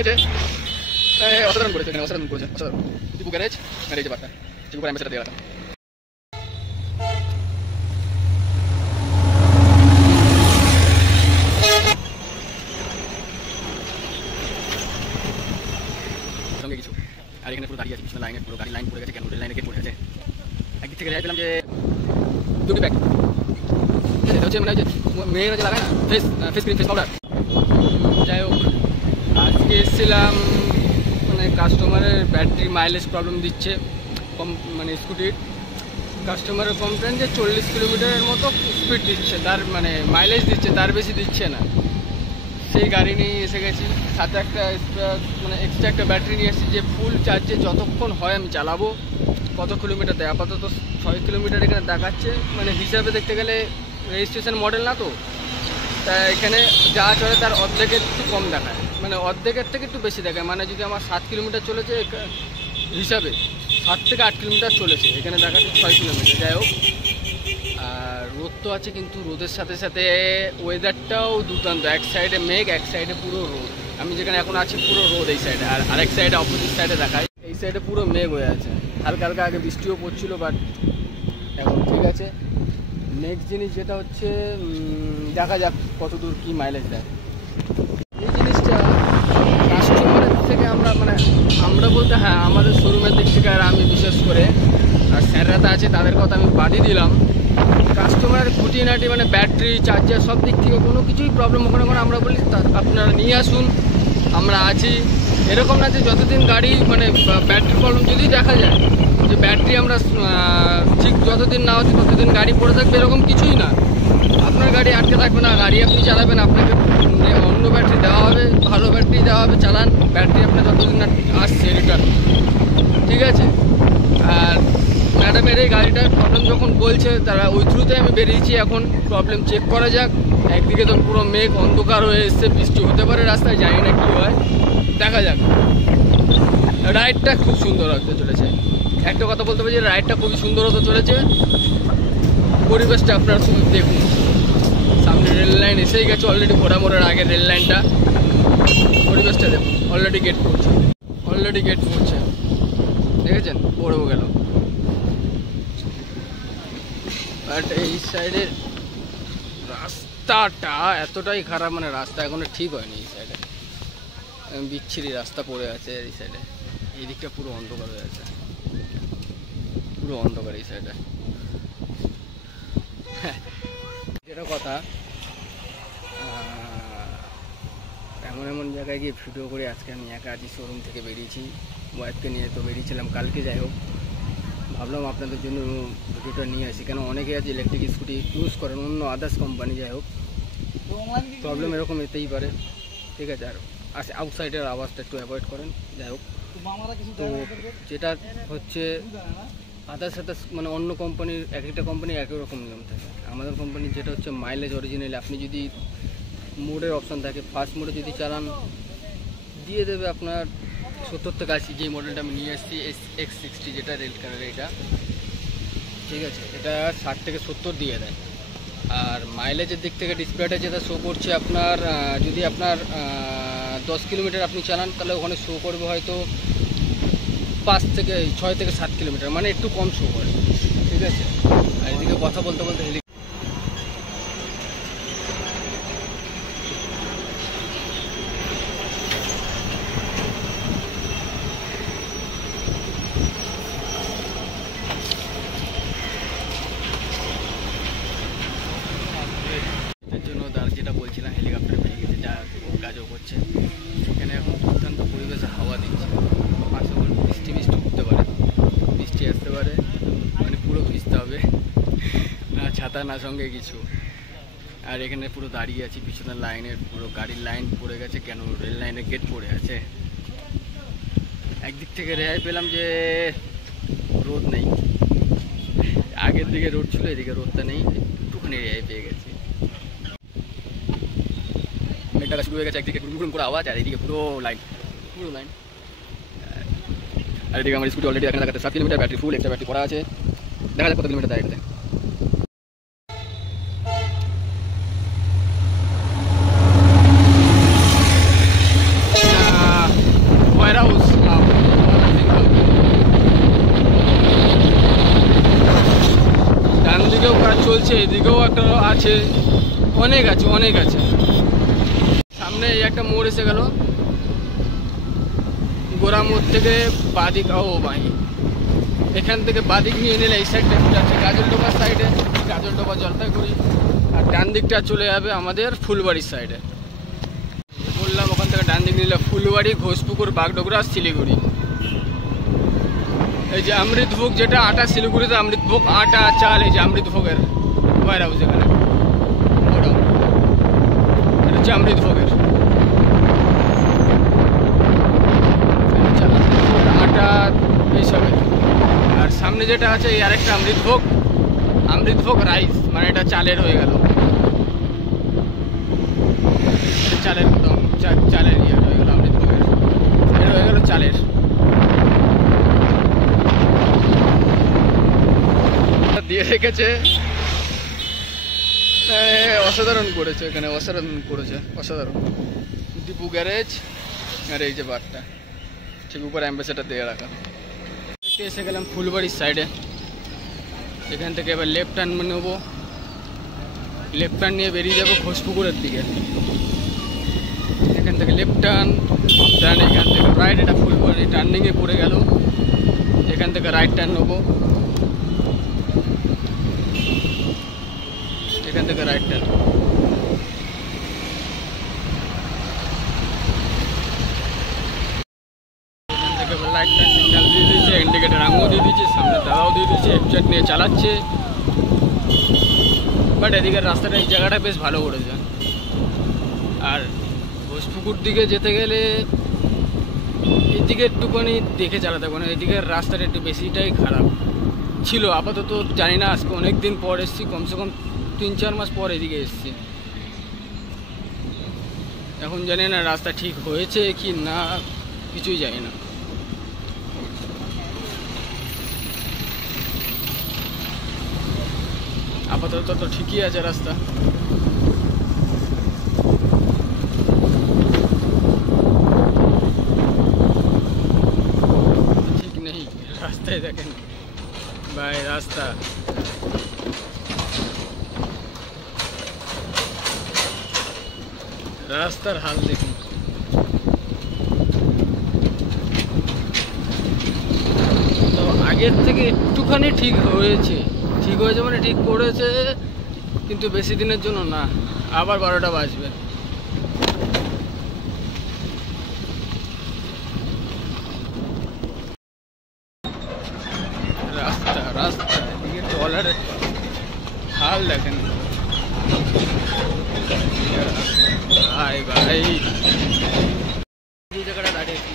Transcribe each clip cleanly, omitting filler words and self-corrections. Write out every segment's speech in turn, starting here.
লিখেছে অসাধারণ করেছে, এখানে অসাধারণ করেছে, অসাধারণ। টিপু গ্যারেজ আর এই যে বার্তা টিপু করে আমি সেটা দিয়ে রাখলাম। সঙ্গে কিছু আর এখানে পুরো দাঁড়িয়ে আছে পিছনে লাইনের পুরো গাড়ি লাইন পড়ে গেছে, কেন রেল লাইনে গেট পড়ে গেছে। একদিক থেকে রেহাই পেলাম যে দুটি ব্যাগ এটা হচ্ছে মানে যে মেয়েরা যে লাগায় না ফেস ক্রিম ফেস পাউডার। যাই হোক আজকে এসেছিলাম মানে কাস্টমারের ব্যাটারি মাইলেজ প্রবলেম দিচ্ছে কম, মানে স্কুটির কাস্টমারের কমপ্লেন যে 40 কিলোমিটারের মতো স্পিড দিচ্ছে, তার মানে মাইলেজ দিচ্ছে, তার বেশি দিচ্ছে না। সেই গাড়ি নিয়ে এসে গেছি, সাথে একটা মানে এক্সট্রা একটা ব্যাটারি নিয়ে এসেছি যে ফুল চার্জে যতক্ষণ হয় আমি চালাবো। কত কিলোমিটার দেয় আপাতত 6 কিলোমিটার এখানে দেখাচ্ছে, মানে হিসাবে দেখতে গেলে রেজিস্ট্রেশন মডেল না তো, তা এখানে যা চলে তার অর্ধেকের একটু কম দেখায়, মানে অর্ধেকের থেকে একটু বেশি দেখায়। মানে যদি আমার 7 কিলোমিটার চলেছে হিসাবে 7 থেকে 8 কিলোমিটার চলেছে, এখানে দেখাচ্ছে 6 কিলোমিটার। যাই হোক আর রোদ তো আছে, কিন্তু রোদের সাথে সাথে ওয়েদারটাও দুর্দান্ত, এক সাইডে মেঘ এক সাইডে পুরো রোদ। আমি যেখানে এখন আছি পুরো রোদ এই সাইডে, আর আরেক সাইডে অপোজিট সাইডে দেখায় এই সাইডে পুরো মেঘ হয়ে আছে। হালকা হালকা আগে বৃষ্টিও পড়ছিল, বাট এখন ঠিক আছে। নেক্সট জিনিস যেটা হচ্ছে দেখা যাক কত দূর কী মাইলেজ দেয়। এই জিনিসটা কাস্টমারের থেকে আমরা বলতে হ্যাঁ আমাদের শোরুমের দিক থেকে, আর আমি বিশেষ করে আর স্যাররাতে আছে তাদের কথা আমি বাদই দিলাম। কাস্টমারের খুঁটিনাটি মানে ব্যাটারি চার্জার সব দিক থেকে কোনো কিছুই প্রবলেম ওখানে করে আমরা বলি আপনারা নিয়ে আসুন, আমরা আছি। এরকম না যে যতদিন গাড়ি মানে ব্যাটারি প্রবলেম যদি দেখা যায় যে ব্যাটারি আমরা ঠিক যতদিন না হচ্ছে ততদিন গাড়ি পড়ে থাকবে, এরকম কিছুই না। আপনার গাড়ি আটকে থাকবে না, গাড়ি আপনি চালাবেন, আপনাকে অন্য ব্যাটারি দেওয়া হবে, ভালো ব্যাটারি দেওয়া হবে, চালান। ব্যাটারি আপনার যতদিন না আসছে রিটার্ন, ঠিক আছে। আর ম্যাডামের এই গাড়িটার প্রবলেম যখন বলছে তারা ওই থ্রুতে আমি বেরিয়েছি, এখন প্রবলেম চেক করা যাক। একদিকে তো পুরো মেঘ অন্ধকার হয়ে এসছে, বৃষ্টি হতে পারে রাস্তায়, জানি না কী হয়, দেখা যাক। রাইডটা খুব সুন্দর হতে চলেছে, একটা কথা বলতে পারি যে রাইডটা খুবই সুন্দর হতে চলেছে। পরিবেশটা আপনারা শুধু দেখুন, সামনে রেল লাইন এসেই গেছে অলরেডি, মোড়ার আগের রেল লাইনটা। পরিবেশটা দেখুন, অলরেডি গেট পড়ছে, দেখেছেন পড়েও গেল। বাট এই সাইডের রাস্তাটা এতটাই খারাপ, মানে রাস্তা এখনো ঠিক হয়নি। এই সাইডে বিচ্ছিরি রাস্তা পড়ে আছে, এই সাইডে এই দিকটা পুরো অন্ধকার হয়ে আছে, পুরো অন্ধকার এই সাইডে। যেটা কথা এমন জায়গায় গিয়ে ভিডিও করে আজকে আমি একা আছি, শোরুম থেকে বেরিয়েছি, ওয়াইফকে নিয়ে তো বেরিয়েছিলাম কালকে। যাই হোক ভাবলাম আপনাদের জন্য ভিডিওটা নিয়ে আসি, কেন অনেকে আছে ইলেকট্রিক স্কুটি ইউজ করেন অন্য আদার্স কোম্পানি। যাই হোক প্রবলেম এরকম এতেই পারে, ঠিক আছে। আর আউটসাইডের আওয়াজটা একটু অ্যাভয়েড করেন। যাই হোক তো যেটা হচ্ছে আদার্স মানে অন্য কোম্পানির এক একটা কোম্পানির একই রকম নিয়ম থাকে। আমাদের কোম্পানির যেটা হচ্ছে মাইলেজ অরিজিনালি আপনি যদি মোডের অপশান থাকে, ফার্স্ট মোডে যদি চালান দিয়ে দেবে আপনার 70 থেকে 80। যেই মডেলটা আমি নিয়ে এসেছি X60 যেটা রেড কালার, এটা ঠিক আছে, এটা 60 থেকে 70 দিয়ে দেয়। আর মাইলেজের দিক থেকে ডিসপ্লেটা যেটা শো করছে আপনার, যদি আপনার 10 কিলোমিটার আপনি চালান তাহলে ওখানে শো করবে হয়তো 6 থেকে 7 কিলোমিটার, মানে একটু কম শো করে, ঠিক আছে। আর এদিকে কথা বলতে বলতে জন্য তার যেটা বলছিলাম হেলিকপ্টার পেয়ে গেছে, যা কাজও করছে। সেখানে এখন দুর্দান্ত পরিবেশে হাওয়া দিচ্ছে, পাশে বৃষ্টি উঠতে পারে, বৃষ্টি আসতে পারে, মানে পুরো ভিজতে হবে, না ছাতা না সঙ্গে কিছু। আর এখানে পুরো দাঁড়িয়ে আছি, পিছনের লাইনের পুরো গাড়ির লাইন পড়ে গেছে, কেন রেল লাইনের গেট পড়ে আছে। একদিক থেকে রেহাই পেলাম যে রোদ নেই, আগের দিকে রোদ ছিল, এদিকে রোদটা নেই, একটুখানি রেহাই পেয়ে গেছি। মেঘটা শুরু হয়ে গেছে, একদিকে গুড়গুড় করে আওয়াজ, আর এদিকে পুরো লাইন। আর এদিকে আমার স্কুটি অলরেডি এখানে দেখাতে 7 kilometre, battery full, extra battery করা আছে, দেখা যাক কত কিলোমিটার দেয় এটাতে। আছে, এদিকেও একটা আছে, অনেক আছে অনেক আছে। সামনে এই একটা মোড় এসে গেল, গোড়া মোড় থেকে বাদিক, ও ভাই এখান থেকে বাদিক নিয়ে নিলে এই সাইডটা যাচ্ছে গাজলডোবার সাইডে, গাজলডোবা জলপাইগুড়ি, আর ডান দিকটা চলে যাবে আমাদের ফুলবাড়ির সাইডে। বললাম ওখান থেকে ডান দিক নিলে ফুলবাড়ি, ঘোষপুকুর, বাগডোগরা, শিলিগুড়ি। এই যে অমৃতভোগ যেটা আটা, শিলিগুড়িতে অমৃতভোগ আটা চাল, এই যে অমৃতভোগের ওয়ার হাউস এখানে, ওটাও এটা হচ্ছে অমৃতভোগের আটা এইসবের। আর সামনে যেটা আছে এই আরেকটা অমৃতভোগ, অমৃতভোগ রাইস, মানে এটা চালের হয়ে গেল, চালের চালের ইয়ে হয়ে গেল, অমৃতভোগের এটা হয়ে গেল চালের। দিয়ে রেখেছে, অসাধারণ করেছে এখানে, অসাধারণ করেছে, অসাধারণ। দীপু গ্যারেজ, আর এই যে বারটা ঠিক উপরে অ্যাম্বাসেডার দিয়ে রাখা। এসে গেলাম ফুলবাড়ির সাইডে, এখান থেকে এবার লেফট টার্ন নেবো, লেফট টার্ন নিয়ে বেরিয়ে যাবো ঘোষপুকুরের দিকে। এখান থেকে লেফট টার্ন, টার্ন এখান থেকে রাইট, এটা ফুলবাড়ি টার্নিংয়ে পড়ে গেল, এখান থেকে রাইট টার্ন নেবো, এখান থেকে রাইট টার্ন। এখান থেকে রাইট টার্ন সিগন্যাল দিয়ে দিয়েছে, ইন্ডিকেটার আঙুও দিয়ে দিয়েছে, সামনে দাদাও দিয়ে দিয়েছে, এফজেড নিয়ে চালাচ্ছে। বাট এদিকের রাস্তাটা, এই জায়গাটা বেশ ভালো করেছে। আর ঘোষপুকুর দিকে যেতে গেলে এদিকে একটুখানি দেখে চালাতে হবে, এদিকের রাস্তাটা একটু বেশিটাই খারাপ ছিল। আপাতত জানি না, আজকে অনেক দিন পর এসেছি, কমসে কম 3-4 মাস পর এদিকে এসেছি। এখন জানি না রাস্তা ঠিক হয়েছে কি না, কিছুই জানি না। আপাতত তো ঠিকই আছে রাস্তা। ঠিক নেই রাস্তায়, দেখেন ভাই রাস্তা, রাস্তার হাল দেখুন। তো আগের থেকে একটুখানি ঠিক হয়েছে, ঠিক হয়েছে মানে ঠিক করেছে, কিন্তু বেশি দিনের জন্য না, আবার 12টা বাজবে। রাস্তা রাস্তা এদিকে ট্রলার হাল দেখেন ভাই ভাই। যে জায়গাটা দাঁড়িয়েছি,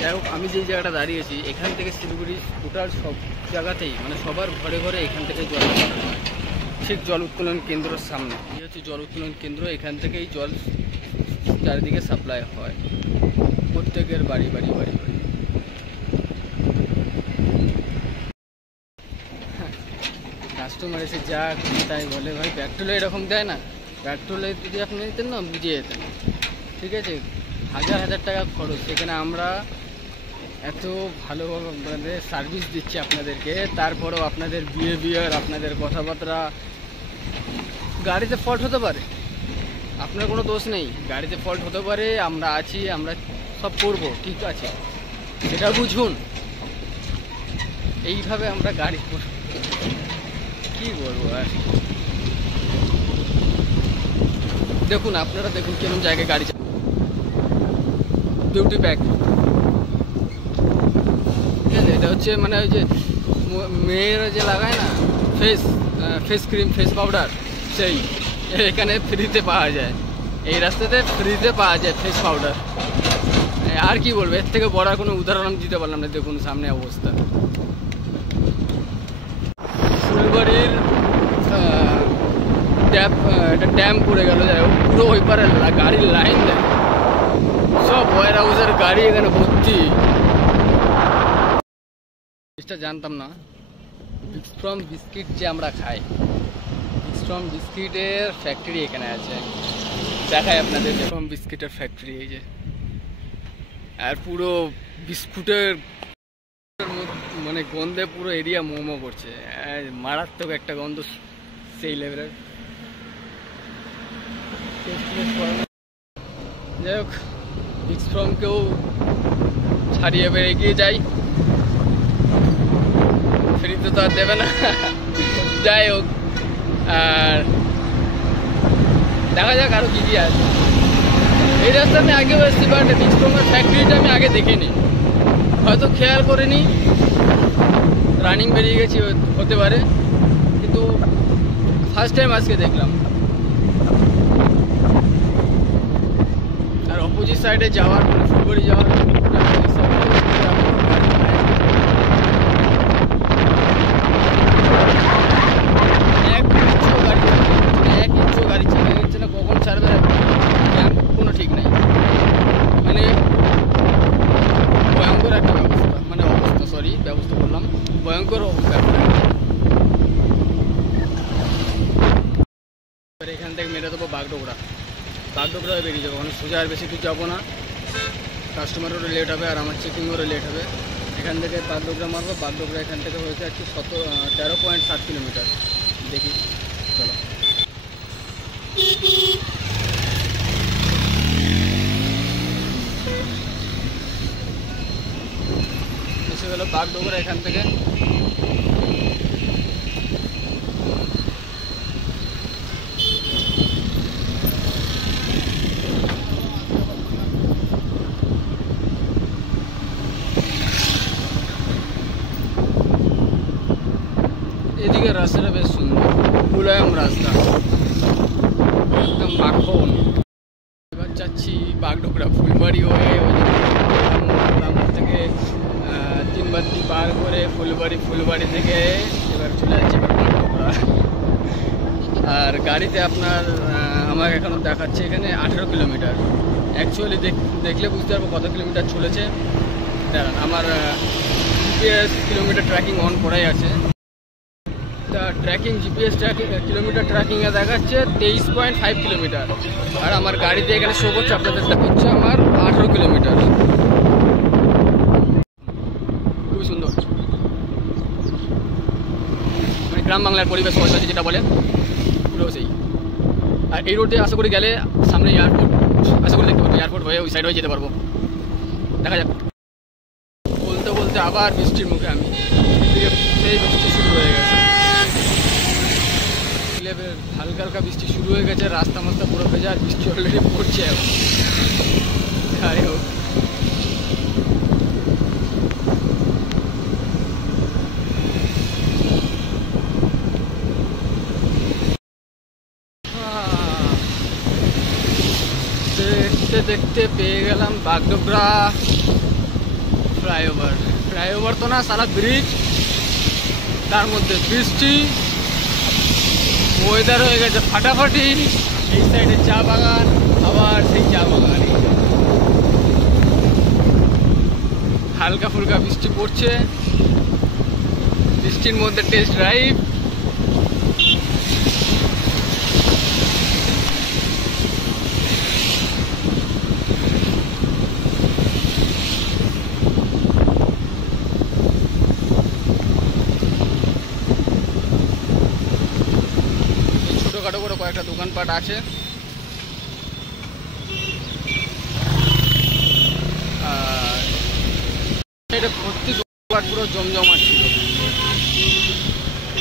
যাই হোক, আমি যে জায়গাটা দাঁড়িয়েছি এখান থেকে শিলিগুড়ি টোটাল সব জায়গাতেই, মানে সবার ঘরে ঘরে এখান থেকে জল উৎপাদন হয়, ঠিক জল উত্তোলন কেন্দ্রের সামনে। এই হচ্ছে জল উত্তোলন কেন্দ্র, এখান থেকেই জল চারিদিকে সাপ্লাই হয়, প্রত্যেকের বাড়ি বাড়ি বাড়ি বাড়ি। কাস্টমার এসে যা তাই বলে, ভাই পেট্রোলে এরকম দেয় না, পেট্রোলে যদি আপনি নিতেন না বুঝে যেতেন, ঠিক আছে, হাজার হাজার টাকা খরচ, সেখানে আমরা এত ভালোভাবে আপনাদের সার্ভিস দিচ্ছি আপনাদেরকে, তারপরেও আপনাদের বিহেভিয়ার, আপনাদের কথাবার্তা, গাড়িতে ফল্ট হতে পারে, আপনার কোনো দোষ নেই, গাড়িতে ফল্ট হতে পারে, আমরা আছি, আমরা সব করব, ঠিক আছে, সেটা বুঝুন। এইভাবে আমরা গাড়ি কি বলবো আর, দেখুন আপনারা দেখুন কেমন জায়গায় গাড়ি, বিউটি প্যাক, ঠিক আছে, এটা হচ্ছে মানে ওই যে মেয়েরা যে লাগায় না ফেস ক্রিম, ফেস পাউডার, সেই এখানে ফ্রিতে পাওয়া যায়, এই রাস্তাতে ফ্রিতে পাওয়া যায় ফেস পাউডার। আর কি বলবো, এর থেকে বড় কোনো উদাহরণ আমি দিতে পারলাম না। দেখুন সামনে অবস্থা, ফুলবাড়ির একটা ড্যাম পড়ে গেল, যাই হোক, পুরো ওই পারে গাড়ির লাইন দেয়, সব ওয়ার হাউসের গাড়ি এখানে ভর্তি। এটা জানতাম না, বিক্সফ্রম বিস্কিট যে আমরা খাই, বিক্সফ্রম বিস্কিটের ফ্যাক্টরি এখানে আছে, দেখায় আপনাদের, বিক্সফ্রম বিস্কিটের ফ্যাক্টরি এই যে, আর পুরো বিস্কুটের মানে গন্ধে পুরো এরিয়া মোমো করছে, মারাত্মক একটা গন্ধ সেই লেভেলের। যাই হোক, বিক্সফ্রমকেও ছাড়িয়ে বেড়ে এগিয়ে যাই, ফ্রিতে তো আর দেবে না। যাই হোক, আর দেখা যাক আরো কি কি আছে। এই রাস্তা আমি আগেও এসেছি, বাট বিক্সফ্রমের ফ্যাক্টরিটা আমি আগে দেখিনি, হয়তো খেয়াল করিনি, রানিং বেরিয়ে গেছি হতে পারে, কিন্তু ফার্স্ট টাইম আজকে দেখলাম। আর অপোজিট সাইডে যাওয়ার মানে ফুলবাড়ি যাওয়ার এক ইঞ্চও গাড়ি চালাচ্ছে না, কখন ছাড়বে কোনো ঠিক নেই। মানে ভয়ঙ্কর একটা ব্যবস্থা, মানে অবস্থা, সরি ব্যবস্থা বললাম, ভয়ঙ্কর অবস্থা। এখান থেকে মেরে দেবো বাগডোগরা বেরিয়ে যাবো, মানে সোজা আর বেশি দূর যাবো না, কাস্টমারেরও লেট হবে আর আমার চেকিংয়েরও লেট হবে। এখান থেকে বাগডোগরা মারবো, বাগডোগরা এখান থেকে হয়েছে আর কি 13.7 কিলোমিটার। দেখি চলো। এসে গেল বাগডোগরা এখান থেকে। এদিকে রাস্তাটা বেশ সুন্দর, মুলায়ম রাস্তা, একদম মাখন। এবার যাচ্ছি বাগডোগরা ফুলবাড়ি হয়ে, থেকে 3 বাতি পার করে ফুলবাড়ি থেকে এবার চলে যাচ্ছি বাগডোগরা। আর গাড়িতে আপনার আমাকে এখনও দেখাচ্ছে এখানে 18 কিলোমিটার। অ্যাকচুয়ালি দেখলে বুঝতে পারবো কত কিলোমিটার চলেছে। আমার জিপিএস কিলোমিটার ট্র্যাকিং অন করাই আছে, জিপিএস কিলোমিটার ট্র্যাকিংয়ে দেখাচ্ছে 23.5 কিলোমিটার, আর আমার গাড়িতে এখানে শো করছে, আপনাদের দেখাচ্ছে আমার 18 কিলোমিটার। খুবই সুন্দর, মানে গ্রাম বাংলার পরিবেশ যেটা বলে পুরো সেই। আর এই রোডে আশা করি গেলে সামনে এয়ারপোর্ট, আশা করি দেখতে পাবো, এয়ারপোর্ট হয়ে ওই সাইড হয়ে যেতে পারবো, দেখা যাক। বলতে বলতে আবার বৃষ্টির মুখে আমি, সেই বৃষ্টি শুরু হয়ে গেছে, হালকা হালকা বৃষ্টি শুরু হয়ে গেছে, রাস্তা মাস্তা পুরো ভেজা, আর বৃষ্টি অলরেডি পড়ছে এখন। যাই হোক, দেখতে দেখতে পেয়ে গেলাম বাগডোগরা ফ্লাইওভার তো না, সারা ব্রিজ, তার মধ্যে বৃষ্টি, ওয়েদার হয়ে গেছে ফাটাফাটি। এই সাইডে চা বাগান, আবার সেই চা বাগান, হালকা ফুলকা বৃষ্টি পড়ছে, বৃষ্টির মধ্যে টেস্ট ড্রাইভ। ছোটখাটো করে কয়েকটা দোকানপাট আছে, আর এটা ভর্তি দোকানপাট পুরো জমজমাট ছিল।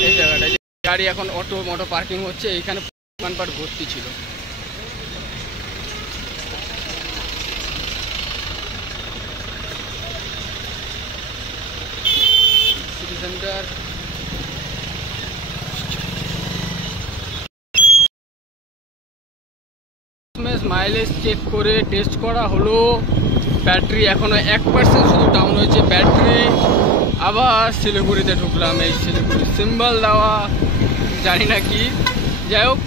এই জায়গাটা গাড়ি এখন অটো মোটো পার্কিং হচ্ছে, এইখানে দোকানপাট ভর্তি ছিল। সিটি সেন্টার মাইলেজ চেক করে টেস্ট করা হলো, ব্যাটারি এখনো 1% শুধু ডাউন হয়েছে ব্যাটারি। আবার শিলিগুড়িতে ঢুকলাম, এই শিলিগুড়ি সিম্বল দেওয়া জানি না কি, যাই হোক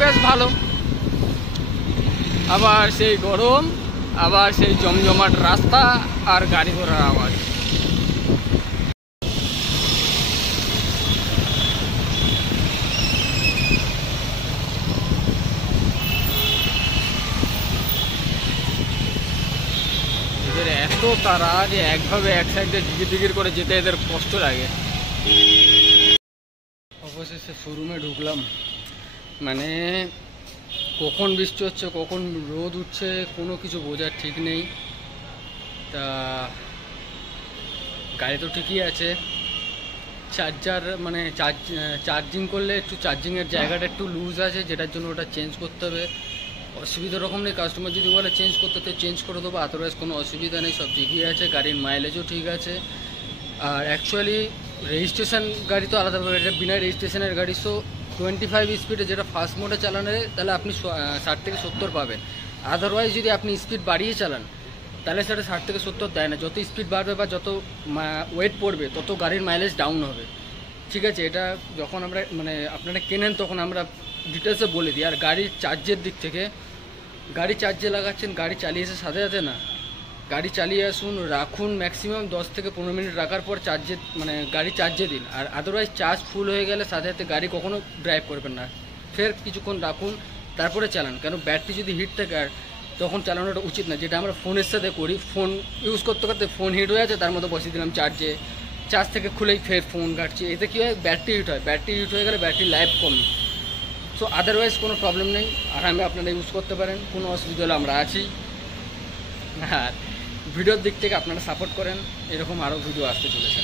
বেশ ভালো। আবার সেই গরম, আবার সেই জমজমাট রাস্তা আর গাড়ি ঘোড়ার আওয়াজ। এদের এত তারা যে একভাবে এক সাইডে ঝিকির ঝিকির করে যেতে এদের কষ্ট লাগে। অবশেষে শোরুমে ঢুকলাম, মানে কখন বৃষ্টি হচ্ছে কখন রোদ উঠছে কোনো কিছু বোঝার ঠিক নেই। তা গাড়ি তো ঠিকই আছে, চার্জার মানে চার্জিং করলে একটু চার্জিংয়ের জায়গাটা একটু লুজ আছে, যেটার জন্য ওটা চেঞ্জ করতে হবে। অসুবিধা রকম নেই, কাস্টমার যদি বলে চেঞ্জ করতে তো চেঞ্জ করে দেবো, আদারওয়াইজ কোনো অসুবিধা নেই, সব ঠিকই আছে। গাড়ির মাইলেজও ঠিক আছে। আর অ্যাকচুয়ালি রেজিস্ট্রেশন গাড়ি তো আলাদা ব্যাপার, এটা বিনা রেজিস্ট্রেশনের গাড়ি। সো 25 স্পিডে যেটা ফার্স্ট মোডে চালানো তাহলে আপনি 60 থেকে 70 পাবেন। আদারওয়াইজ যদি আপনি স্পিড বাড়িয়ে চালান তাহলে সেটা 60 থেকে 70 দেয় না। যত স্পিড বাড়বে বা যত ওয়েট পড়বে তত গাড়ির মাইলেজ ডাউন হবে, ঠিক আছে। এটা যখন আমরা মানে আপনারা কেনেন তখন আমরা ডিটেলসে বলে দিই। আর গাড়ির চার্জের দিক থেকে, গাড়ি চার্জে লাগাচ্ছেন, গাড়ি চালিয়ে এসে সাথে সাথে না, গাড়ি চালিয়ে আসুন, রাখুন, ম্যাক্সিমাম 10 থেকে 15 মিনিট রাখার পর চার্জে মানে গাড়ি চার্জে দিন। আর আদারওয়াইজ চার্জ ফুল হয়ে গেলে সাথে সাথে গাড়ি কখনো ড্রাইভ করবেন না, ফের কিছুক্ষণ রাখুন তারপরে চালান। কেন ব্যাটারি যদি হিট থাকে আর তখন চালানোটা উচিত না, যেটা আমরা ফোনের সাথে করি। ফোন ইউজ করতে করতে ফোন হিট হয়ে আছে, তার মধ্যে বসিয়ে দিলাম চার্জে, চার্জ থেকে খুলেই ফের ফোন ঘাটছি, এতে কী হয় ব্যাটারি হিট হয়। ব্যাটারি হিট হয়ে গেলে ব্যাটারি লাইফ কমে। সো আদারওয়াইজ কোনো প্রবলেম নেই, আরামে আপনারা ইউজ করতে পারেন, কোনো অসুবিধা হলে আমরা আছি। আর ভিডিওর দিক থেকে আপনারা সাপোর্ট করেন, এরকম আরও ভিডিও আসতে চলেছে।